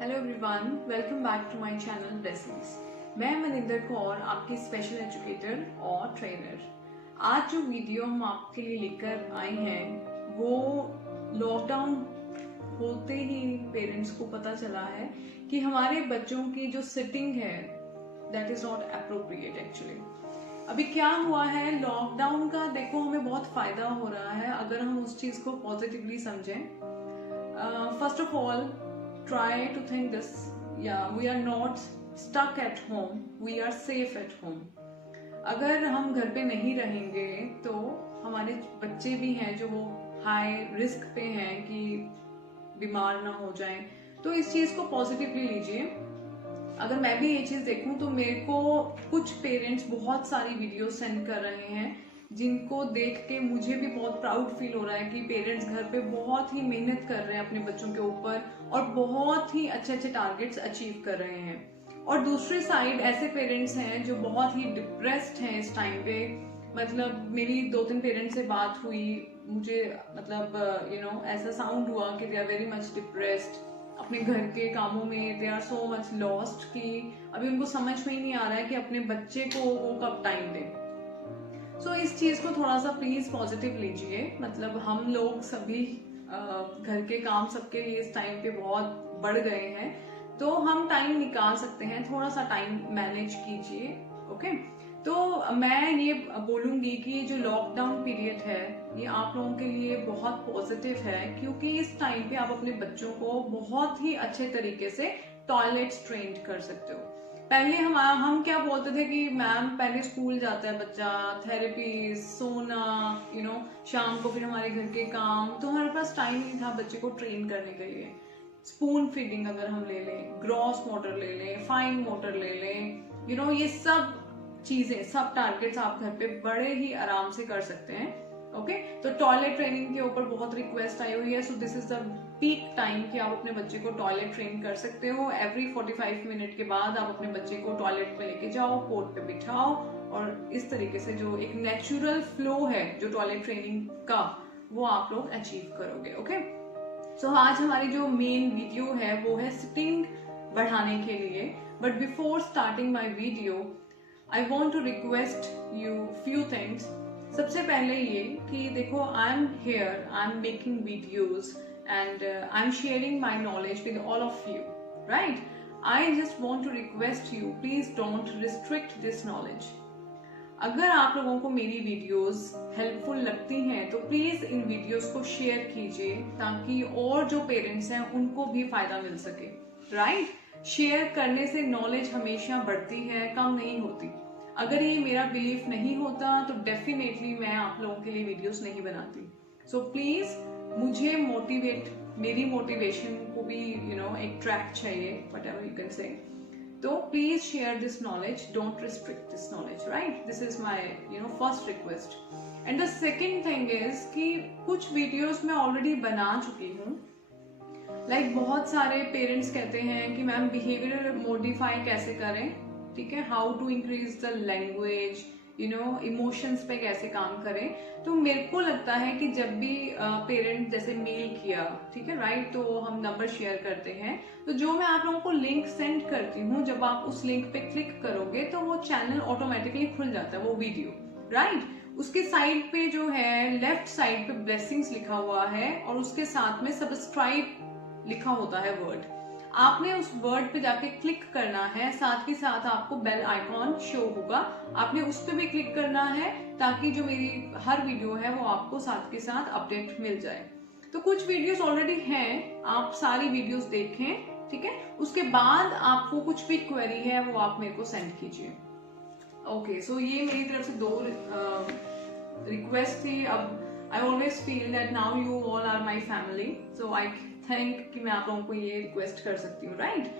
Hello everyone, welcome back to my channel blessings. मैं मनिंदर कौर, आपकी special educator और trainer. आज जो वीडियो हम आपके लिए लेकर आए हैं वो लॉकडाउन होते ही पेरेंट्स को पता चला है कि हमारे बच्चों की जो सिटिंग है that is not appropriate actually. अभी क्या हुआ है, लॉकडाउन का देखो हमें बहुत फायदा हो रहा है अगर हम उस चीज को पॉजिटिवली समझें। First of all, try to think this, yeah, we are not stuck at home, we are safe at home. अगर हम घर पे नहीं रहेंगे तो हमारे बच्चे भी हैं जो वो हाई रिस्क पे हैं कि बीमार ना हो जाएं, तो इस चीज को पॉजिटिवली लीजिए। अगर मैं भी ये चीज देखूं तो मेरे को कुछ पेरेंट्स बहुत सारी वीडियो सेंड कर रहे हैं जिनको देख के मुझे भी बहुत प्राउड फील हो रहा है कि पेरेंट्स घर पे बहुत ही मेहनत कर रहे हैं अपने बच्चों के ऊपर और बहुत ही अच्छे अच्छे टारगेट्स अचीव कर रहे हैं। और दूसरी साइड ऐसे पेरेंट्स हैं जो बहुत ही डिप्रेस्ड हैं इस टाइम पे। मतलब मेरी 2-3 पेरेंट्स से बात हुई, मुझे मतलब ऐसा साउंड हुआ कि they are very much depressed अपने घर के कामों में, they are so much lost कि अभी उनको समझ में ही नहीं आ रहा है कि अपने बच्चे को वो कब टाइम दें। सो इस चीज को थोड़ा सा प्लीज पॉजिटिव लीजिए। मतलब हम लोग सभी घर के काम सबके लिए इस टाइम पे बहुत बढ़ गए हैं, तो हम टाइम निकाल सकते हैं, थोड़ा सा टाइम मैनेज कीजिए। ओके, तो मैं ये बोलूंगी कि जो लॉकडाउन पीरियड है ये आप लोगों के लिए बहुत पॉजिटिव है, क्योंकि इस टाइम पे आप अपने बच्चों को बहुत ही अच्छे तरीके से टॉयलेट्स ट्रेंड कर सकते हो। पहले हम क्या बोलते थे कि मैम पहले स्कूल जाता है बच्चा, थेरेपी, सोना, शाम को फिर हमारे घर के काम, तो हमारे पास टाइम नहीं था बच्चे को ट्रेन करने के लिए। स्पून फीडिंग अगर हम ले लें, ग्रॉस मोटर ले लें, फाइन मोटर ले लें, ये सब चीजें, सब टारगेट्स आप घर पे बड़े ही आराम से कर सकते हैं। ओके, तो टॉयलेट ट्रेनिंग के ऊपर बहुत रिक्वेस्ट आई हुई है, so this is the peak time कि आप अपने बच्चे को टॉयलेट ट्रेन कर सकते हो। एवरी 45 मिनट के बाद आप अपने बच्चे को टॉयलेट पे लेके जाओ, कोट पे बिठाओ, और इस तरीके से जो एक नेचुरल फ्लो है जो टॉयलेट ट्रेनिंग का, वो आप लोग अचीव करोगे। ओके, सो आज हमारी जो मेन वीडियो है वो है सिटिंग बढ़ाने के लिए। But before starting my video I want to request you few things. सबसे पहले ये कि देखो, I am here, I am making videos and I'm sharing my knowledge with all of you, right? I just want to request you, please don't restrict this knowledge. अगर आप लोगों को मेरी वीडियोस हेल्पफुल लगती हैं तो प्लीज इन वीडियोस को share कीजिए ताकि और जो पेरेंट्स हैं उनको भी फायदा मिल सके, राइट? शेयर करने से नॉलेज हमेशा बढ़ती है, कम नहीं होती। अगर ये मेरा बिलीफ नहीं होता तो डेफिनेटली मैं आप लोगों के लिए वीडियोस नहीं बनाती। सो प्लीज मुझे मेरी मोटिवेशन को भी एक ट्रैक चाहिए, whatever you can say. तो please share this knowledge, don't restrict this knowledge, right? This is my first request. And the second thing is कि कुछ वीडियोस मैं ऑलरेडी बना चुकी हूँ। लाइक बहुत सारे पेरेंट्स कहते हैं कि मैम बिहेवियर मॉडिफाई कैसे करें, ठीक है, how to increase the language, emotions पे कैसे काम करें। तो मेरे को लगता है कि जब भी पेरेंट जैसे मेल किया, ठीक है, राइट, तो हम नंबर शेयर करते हैं, तो जो मैं आप लोगों को लिंक सेंड करती हूँ, जब आप उस लिंक पे क्लिक करोगे तो वो चैनल ऑटोमेटिकली खुल जाता है, वो वीडियो, राइट? उसके साइड पे जो है, लेफ्ट साइड पे ब्लेसिंग्स लिखा हुआ है और उसके साथ में सब्सक्राइब लिखा होता है वर्ड। आपने उस वर्ड पे जाके क्लिक करना है, साथ ही साथ आपको बेल आइकॉन शो होगा, आपने उस पे भी क्लिक करना है ताकि जो मेरी हर वीडियो है वो आपको साथ के साथ अपडेट मिल जाए। तो कुछ वीडियोस ऑलरेडी हैं, आप सारी वीडियोस देखें, ठीक है? उसके बाद आपको कुछ भी क्वेरी है वो आप मेरे को सेंड कीजिए। ओके, सो ये मेरी तरफ से 2 रिक्वेस्ट थी। अब I always feel that now you all are my family, so I think कि मैं आप लोगों को ये रिक्वेस्ट कर सकती हूँ, राइट?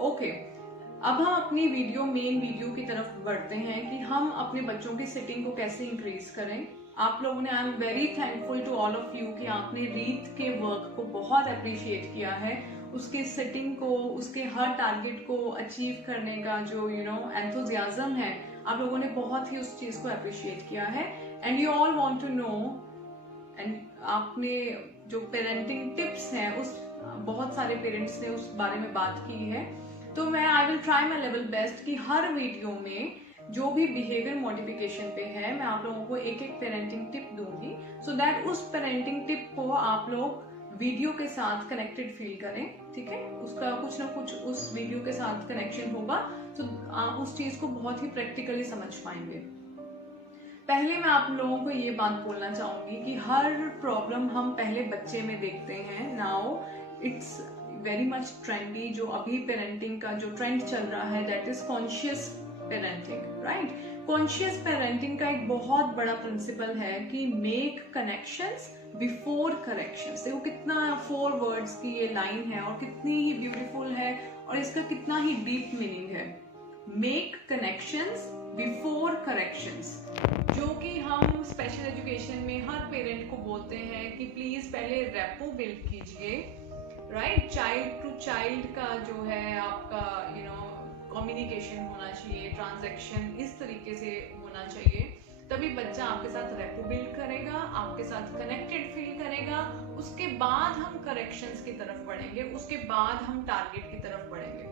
ओके, अब हम अपनी मेन वीडियो की तरफ बढ़ते हैं कि हम अपने बच्चों की सिटिंग को कैसे इंक्रीज करें। आप लोगों ने, I am very thankful to all of you कि आपने रीत के वर्क को बहुत अप्रिशिएट किया है, उसके सिटिंग को, उसके हर टारगेट को अचीव करने का जो एंथुजियाज्म है, आप लोगों ने बहुत ही उस चीज को अप्रिशिएट किया है। And you all want to know, and आपने जो पेरेंटिंग टिप्स हैं बहुत सारे पेरेंट्स ने उस बारे में बात की है। तो मैं I will try my level best कि हर वीडियो में जो भी बिहेवियर मॉडिफिकेशन पे है मैं आप लोगों को एक एक पेरेंटिंग टिप दूंगी, सो दैट उस पेरेंटिंग टिप को आप लोग वीडियो के साथ कनेक्टेड फील करें। ठीक है, उसका कुछ ना कुछ उस वीडियो के साथ कनेक्शन होगा, तो आप उस चीज को बहुत ही प्रैक्टिकली समझ पाएंगे। पहले मैं आप लोगों को ये बात बोलना चाहूंगी कि हर प्रॉब्लम हम पहले बच्चे में देखते हैं। Now it's very much trendy, जो अभी पेरेंटिंग का जो ट्रेंड चल रहा है that is conscious parenting, right. Conscious parenting का एक बहुत बड़ा प्रिंसिपल है कि मेक कनेक्शंस बिफोर करेक्शंस। देखो कितना 4 वर्ड्स की ये लाइन है और कितनी ही ब्यूटीफुल है और इसका कितना ही डीप मीनिंग है। मेक कनेक्शंस बिफोर करेक्शंस, जो कि हम स्पेशल एजुकेशन में हर पेरेंट को बोलते हैं कि प्लीज पहले रेपो बिल्ड कीजिए, राइट। चाइल्ड टू चाइल्ड का जो है आपका कम्युनिकेशन होना चाहिए, ट्रांजैक्शन इस तरीके से होना चाहिए, तभी बच्चा आपके साथ रेपो बिल्ड करेगा, आपके साथ कनेक्टेड फील करेगा। उसके बाद हम करेक्शंस की तरफ बढ़ेंगे, उसके बाद हम टारगेट की तरफ बढ़ेंगे।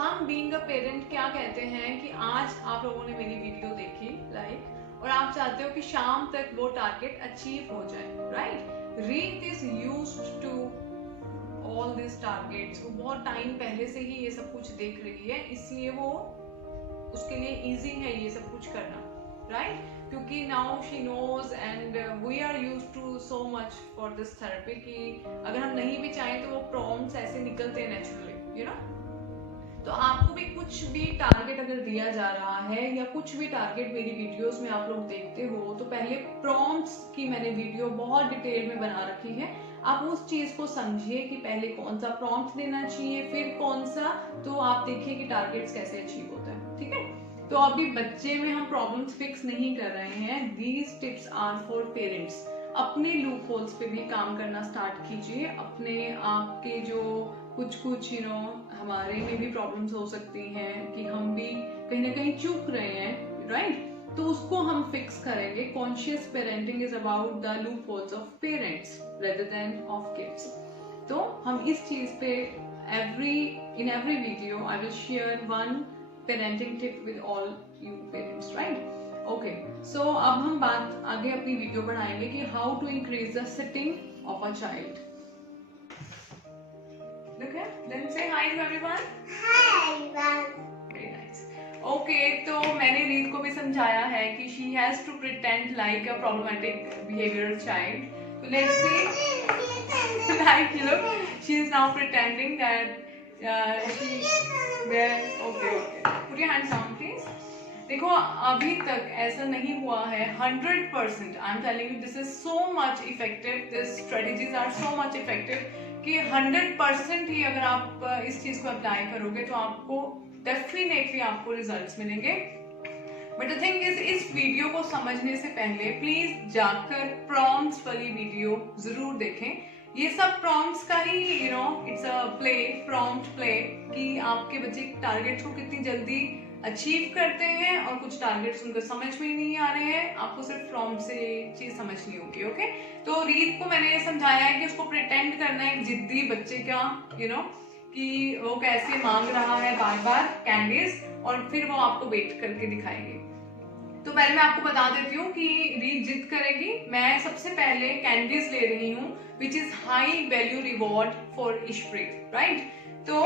हम बीइंग अ पेरेंट क्या कहते हैं कि आज आप लोगों ने मेरी वीडियो देखी लाइक, और आप चाहते हो कि शाम तक वो टारगेट अचीव हो जाए, right. Reet is used to all this targets. वो बहुत टाइम पहले से ही ये सब कुछ देख रही है, इसलिए वो उसके लिए इजी है ये सब कुछ करना, राइट। क्योंकि now she knows and we are used to so much for this therapy कि अगर हम नहीं भी चाहें तो वो प्रॉम्प्ट्स ऐसे निकलते हैं नेचुरली, तो आपको भी कुछ भी टारगेट अगर दिया जा रहा है या कुछ भी टारगेट मेरी वीडियोस में आप लोग देखते हो, तो पहले प्रॉम्प्ट्स की मैंने वीडियो बहुत डिटेल में बना रखी है। आप उस चीज को समझिए कि पहले कौन सा प्रॉम्प्ट देना चाहिए, फिर कौन सा, तो आप देखिए कि टारगेट्स कैसे अचीव होता है। ठीक है, तो अभी बच्चे में हम प्रॉब्लम्स फिक्स नहीं कर रहे हैं। These tips are for parents. अपने लूप होल्स पे भी काम करना स्टार्ट कीजिए। अपने आपके जो कुछ हमारे में भी प्रॉब्लम्स हो सकती हैं कि हम भी कहीं ना कहीं चूक रहे हैं, राइट। तो उसको हम फिक्स करेंगे। Conscious parenting is about the loop holes of parents rather than of kids. तो हम इस चीज पे in every video I will share one parenting tip with all you parents, right? Okay, so अब हम बात आगे अपनी वीडियो बढ़ाएंगे कि how to increase the sitting of a child. Okay, then say hi to everyone. Hi everyone. Very nice. Okay, तो मैंने रीत को भी समझाया है कि she has to pretend like a problematic behavioral child. So let's see, like she is now pretending that she okay. Put your hands down please. देखो अभी तक ऐसा नहीं हुआ है 100%. I am telling you this is so much effective, this strategies are so much effective कि 100% ही अगर आप इस चीज को अप्लाई करोगे तो आपको डेफिनेटली आपको रिजल्ट्स मिलेंगे। बट द थिंग इज, इस वीडियो को समझने से पहले प्लीज जाकर प्रॉम्प्ट्स वाली वीडियो जरूर देखें। ये सब प्रॉम्प्ट्स का ही it's a play, prompt play, कि आपके बच्चे टारगेट्स को कितनी जल्दी अचीव करते हैं और कुछ टारगेट्स उनको समझ में ही नहीं आ रहे हैं। आपको सिर्फ प्रॉम्प्ट से चीज समझनी होगी। ओके, तो रीत को मैंने ये समझाया है कि उसको प्रिटेंड करना है एक जिद्दी बच्चे का, कि वो कैसे मांग रहा है बार बार कैंडीज, और फिर वो आपको वेट करके दिखाएंगे। तो पहले मैं आपको बता देती हूँ कि रीत जिद करेगी। मैं सबसे पहले कैंडीज ले रही हूँ which is high value reward for Ishpreet, right. तो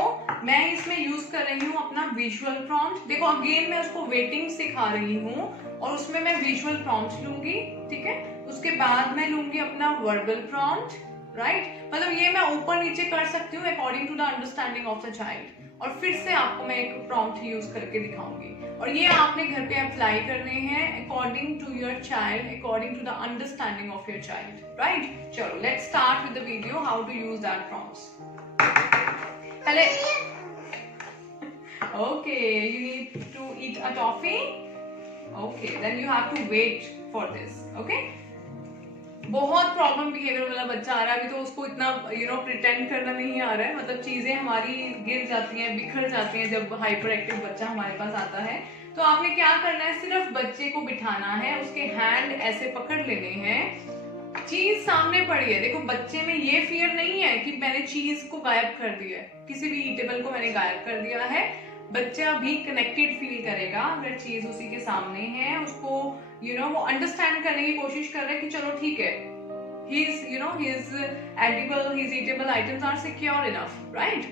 मैं इसमें यूज कर रही हूँ अपना विजुअल प्रॉम्प्ट। देखो अगेन मैं उसको वेटिंग सिखा रही हूँ और उसमें मैं विजुअल प्रॉम्प्ट लूंगी, ठीक है। उसके बाद मैं लूंगी अपना वर्बल प्रॉम्प्ट, राइट। मतलब ये मैं ऊपर नीचे कर सकती हूँ according to the understanding of the child, और फिर से आपको मैं एक प्रॉम्प्ट यूज करके दिखाऊंगी, और ये आपने घर पे अप्लाई करने हैं according to your child, according to the understanding of your child, right. चलो let's start with the video how to use that prompts. पहले okay, you need to eat a toffee. Okay, then you have to wait for this. Okay. बहुत problem behaviour वाला बच्चा आ रहा है अभी, तो उसको इतना प्रिटेंड करना नहीं आ रहा है। मतलब चीजें हमारी गिर जाती हैं, बिखर जाती हैं जब हाइपर एक्टिव बच्चा हमारे पास आता है। तो आपने क्या करना है, सिर्फ बच्चे को बिठाना है, उसके हैंड ऐसे पकड़ लेने हैं चीज सामने पड़ी है, देखो बच्चे में ये फियर नहीं है कि मैंने चीज को गायब कर दिया है, किसी भी ईटेबल को मैंने गायब कर दिया है। बच्चा भी कनेक्टेड फील करेगा अगर चीज उसी के सामने है, उसको वो अंडरस्टैंड करने की कोशिश कर रहे हैं कि चलो ठीक है, his edible, his eatable items are secure enough, right?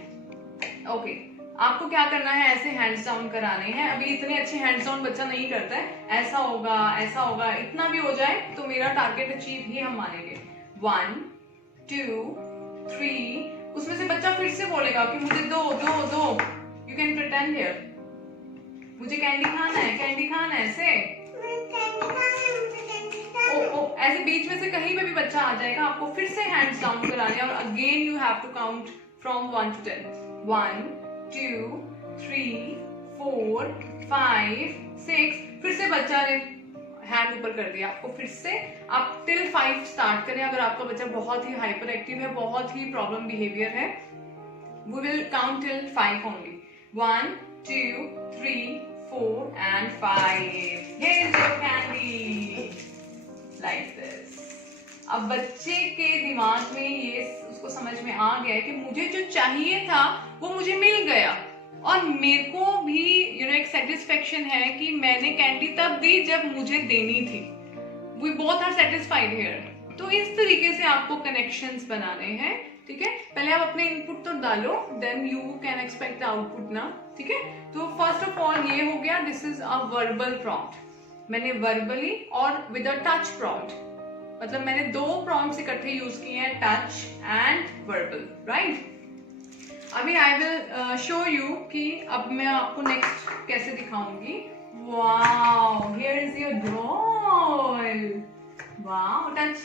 Okay. आपको क्या करना है, ऐसे हैंड्स डाउन कराने हैं। अभी इतने अच्छे हैंड्स डाउन बच्चा नहीं करता है, ऐसा होगा, इतना भी हो जाए तो मेरा टारगेट अचीव ही हम मानेंगे। 1 2 3, उसमें से बच्चा फिर से बोलेगा कि मुझे दो। यू कैन प्रिटेंड हियर, मुझे कैंडी खाना है, से ऐसे बीच में से कहीं पे भी बच्चा आ जाएगा, आपको फिर से हैंड्स डाउन कराने और again you have to count from 1 to 10। 1 2 3 4 5 6, फिर से बच्चा ने हैंड ऊपर कर दिया, आपको फिर से आप टिल 5 स्टार्ट करें। अगर आपका बच्चा बहुत ही हाइपर एक्टिव है, बहुत ही प्रॉब्लम बिहेवियर है, we will count till 5 only. 1 2 3 4 and 5, here's your candy, like this। अब बच्चे के दिमाग में ये उसको समझ में आ गया है कि मुझे जो चाहिए था वो मुझे मिल गया, और मेरे को भी एक सेटिस्फेक्शन है कि मैंने कैंडी तब दी जब मुझे देनी थी। We both are satisfied here। तो इस तरीके से आपको कनेक्शंस बनाने हैं, ठीक है। पहले आप अपने इनपुट तो डालो, then you can expect output ना, ठीक है। तो फर्स्ट ऑफ ऑल ये हो गया, this is a verbal prompt. मैंने वर्बली और विद अ टच प्रॉम्प्ट, मतलब मैंने 2 प्रॉम्प्ट्स इकट्ठे यूज किए हैं, टच एंड वर्बल, राइट। अभी आई विल शो यू कि अब मैं आपको नेक्स्ट कैसे दिखाऊंगी। Wow, here is your doll. Wow, touch,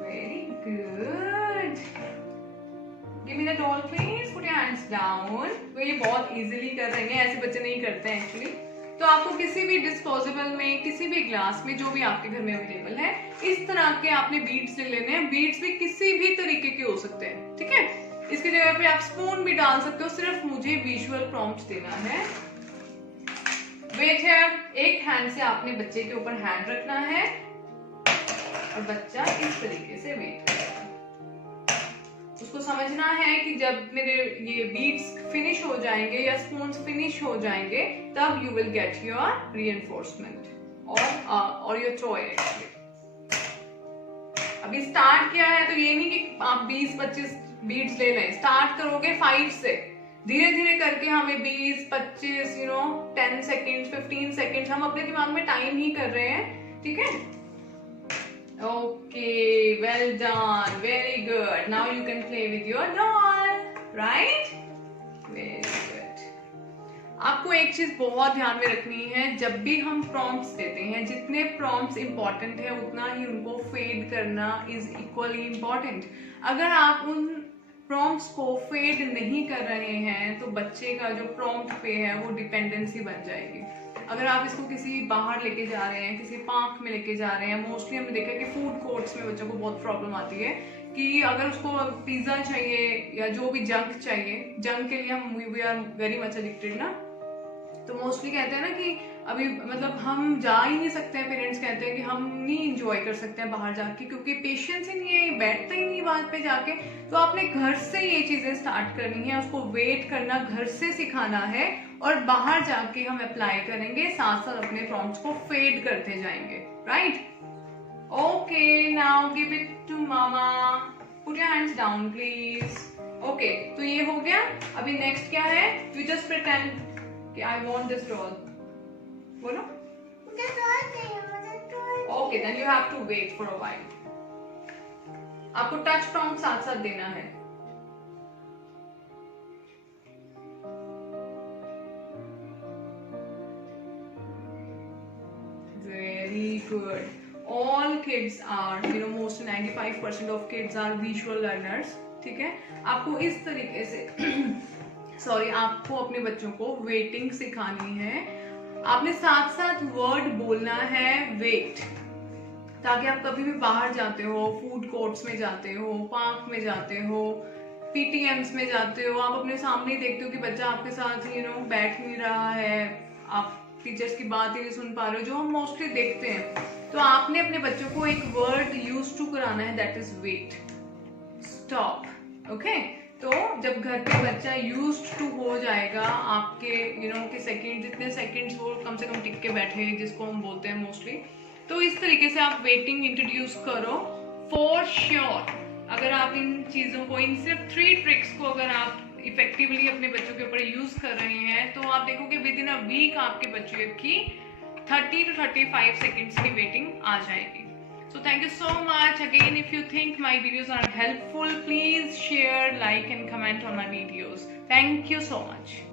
very good. Give me the doll please, put your hands down. तो ये बहुत इजीली कर रहे हैं, ऐसे बच्चे नहीं करते हैं एक्चुअली। तो आपको किसी भी डिस्पोजेबल में, किसी भी ग्लास में, जो भी आपके घर में अवेलेबल है, इस तरह के आपने बीड्स ले लेने हैं। बीड्स भी किसी भी तरीके के हो सकते हैं, ठीक है। इसकी जगह पे आप स्पून भी डाल सकते हो, सिर्फ मुझे विजुअल प्रॉम्प्ट देना है। वेट है, एक हैंड से आपने बच्चे के ऊपर हैंड रखना है और बच्चा इस तरीके से वेट करेगा। उसको समझना है कि जब मेरे ये बीड्स फिनिश हो जाएंगे या स्पून्स फिनिश हो जाएंगे, तब you will get your reinforcement और योर टॉय। अभी स्टार्ट किया है तो ये नहीं कि आप 20-25 बीड्स ले लें, स्टार्ट करोगे 5 से, धीरे धीरे करके हमें 20, 25, 10 सेकेंड, 15 सेकेंड, हम अपने दिमाग में टाइम ही कर रहे हैं, ठीक है। Okay, well done, very good. Now you can play with your doll, right? Very good. आपको एक चीज बहुत ध्यान में रखनी है, जब भी हम प्रॉम्प्ट्स देते हैं, जितने प्रॉम्प्ट्स इंपॉर्टेंट है उतना ही उनको फेड करना इज इक्वली इम्पॉर्टेंट। अगर आप उन प्रॉम्प्ट्स को फेड नहीं कर रहे हैं तो बच्चे का जो प्रॉम्प्ट पे है वो डिपेंडेंसी बन जाएगी। अगर आप इसको किसी बाहर लेके जा रहे हैं, किसी पार्क में लेके जा रहे हैं, मोस्टली हमने देखा है कि फूड कोर्ट्स में बच्चों को बहुत प्रॉब्लम आती है कि अगर उसको पिज्जा चाहिए या जो भी जंक चाहिए, जंक के लिए हम we are very much addicted ना, तो मोस्टली कहते हैं ना कि अभी मतलब हम जा ही नहीं सकते हैं, पेरेंट्स कहते हैं कि हम नहीं इंजॉय कर सकते हैं बाहर जाके क्योंकि पेशेंस ही नहीं है, बैठते ही नहीं बात पे जाके। तो आपने घर से ये चीजें स्टार्ट करनी है, उसको वेट करना घर से सिखाना है और बाहर जाके हम अप्लाई करेंगे, साथ साथ अपने प्रॉम्प्ट्स को फेड करते जाएंगे, right. Okay, now give it to mama, put your hands down please. Okay, तो ये हो गया। अभी नेक्स्ट क्या है, यू जस्ट प्रिटेंड कि आई वांट दिस डॉल, बोलो। Okay, then you have to wait for a while. आपको टच प्रॉम्प्ट साथ साथ देना है। Very good. All kids are, mostly 95% of kids are visual learners. ठीक है, आपको इस तरीके से आपको अपने बच्चों को वेटिंग सिखानी है। आपने साथ साथ वर्ड बोलना है वेट, ताकि आप कभी भी बाहर जाते हो, फूड कोर्ट्स में जाते हो, पार्क में जाते हो, पीटीएम्स में जाते हो, आप अपने सामने देखते हो कि बच्चा आपके साथ बैठ नहीं रहा है, आप टीचर्स की बात ही नहीं सुन पा रहे हो, जो हम मोस्टली देखते हैं। तो आपने अपने बच्चों को एक वर्ड यूज टू कराना है, that is wait, stop, okay. तो जब घर पे बच्चा यूज्ड टू हो जाएगा आपके कि सेकंड, जितने सेकंड्स वो कम से कम टिक के बैठे, जिसको हम बोलते हैं मोस्टली, तो इस तरीके से आप वेटिंग इंट्रोड्यूस करो फॉर श्योर। अगर आप इन चीज़ों को, इन सिर्फ 3 ट्रिक्स को अगर आप इफेक्टिवली अपने बच्चों के ऊपर यूज कर रहे हैं, तो आप देखोगे विद इन अ वीक आपके बच्चे की 30 to 35 seconds की वेटिंग आ जाएगी। So thank you so much. Again, if you think my videos are helpful, please share, like and comment on my videos. Thank you so much.